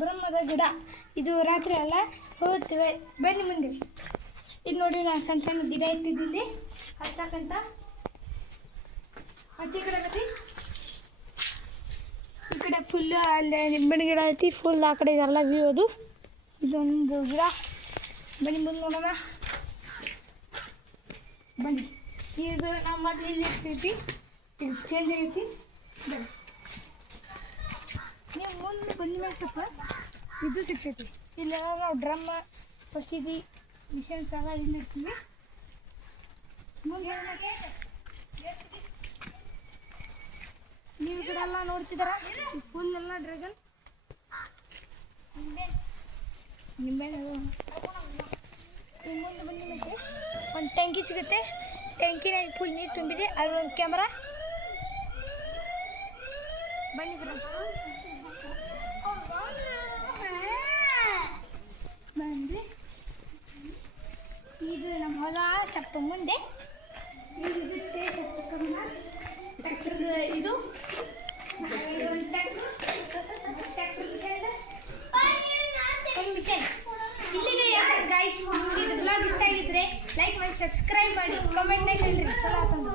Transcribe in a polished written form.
ಬ್ರಹ್ಮದ ಗಿಡ. ಇದು ರಾತ್ರಿ ಎಲ್ಲ ಹೋಗ್ತೇವೆ. ಬನ್ನಿ ಮುಂದೆ. ಇದು ನೋಡಿ, ನಾನು ಸಣ್ಣ ಸಣ್ಣ ಗಿಡ ಇಟ್ಟಿದ್ದೀನಿ ಹತ್ತಕ್ಕಂತ. ಈ ಕಡೆ ಫುಲ್ ಅಲ್ಲಿ ನಿಂಬೆಹಣ್ಣು ಗಿಡ ಐತಿ. ಫುಲ್ ಆ ಕಡೆ ಇದೆಲ್ಲ ವ್ಯೂ. ಅದು ಇದೊಂದು ಗಿಡ. ಬನ್ನಿ ಮುಂದೆ ನೋಡೋಣ. ಬನ್ನಿ. ಇದು ನಮ್ಮ ಮೊದಲು ಇಲ್ಲಿ ಇರ್ತೀವಿ. ಇದು ಚೇಂಜ್ ಆಗೈತಿ. ಬನ್ನಿ, ನೀವು ಮುಂದೆ ಬಂದ ಮೇಲೆ ಸ್ವಲ್ಪ ಇದು ಸಿಗ್ತೈತಿ. ಇಲ್ಲೆಲ್ಲ ನಾವು ಡ್ರಮ್, ಮಸೀದಿ, ಮಿಷನ್ಸ್ ಎಲ್ಲ ಇಲ್ಲಿ ಇರ್ತೀವಿ. ಮುಂದೆ ನೀವು ಈ ಕಡೆ ಎಲ್ಲ ನೋಡ್ತಿದ್ದಾರ. ಫುಲ್ ಎಲ್ಲ ಡ್ರ್ಯಾಗನ್ ನಿಂಬೆ. ಮುಂದೆ ಬನ್ನಿ. ಮತ್ತೆ ಒಂದು ಟ್ಯಾಂಕಿ ಸಿಗುತ್ತೆ. ಟ್ಯಾಂಕಿನಾಗ ಫುಲ್ ನೀರು ತುಂಬಿದೆ. ಅಲ್ಲೊಂದು ಕ್ಯಾಮ್ರಾ. ಬನ್ನಿ ಫ್ರೆಂಡ್ಸ್. ಬಂದ್ರಿ. ಇದು ನಮ್ಮ ಹೊಲ. ಸ್ವಲ್ಪ ಮುಂದೆ ಇದು ಮಿಷನ್. ಇಲ್ಲಿಗೆ ಗೈಸ್, ನಿಮಗೆ ಇದು ಬ್ಲಾಗ್ ಇಷ್ಟ ಆಗಿದ್ರೆ ಲೈಕ್ ಮಾಡಿ, ಸಬ್ಸ್ಕ್ರೈಬ್ ಮಾಡಿ, ಕಾಮೆಂಟ್ನಾಗ ಹೇಳ್ರಿ ಚಲೋ ಆತಂದು.